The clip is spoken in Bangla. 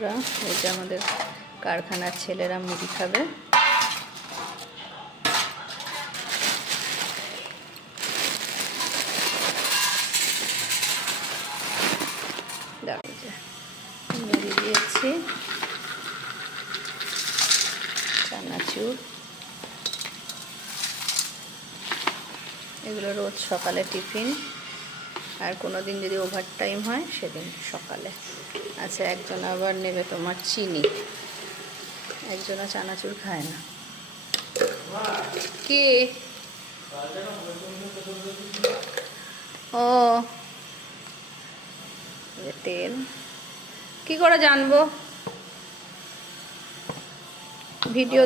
বন্ধুরা, এই যে আমাদের কারখানার ছেলেরা মুড়ি খাবে। মুড়ি দিয়েছি, চানাচুর, এগুলো রোজ সকালে টিফিন, আর কোনো দিন যদি ওভার টাইম হয় সেদিন সকালে। আচ্ছা, একজন আবার নেবে তোমার চিনি, একজনা চানাচুর খায় না। কি ও তেল কি করে জানবো? ভিডিও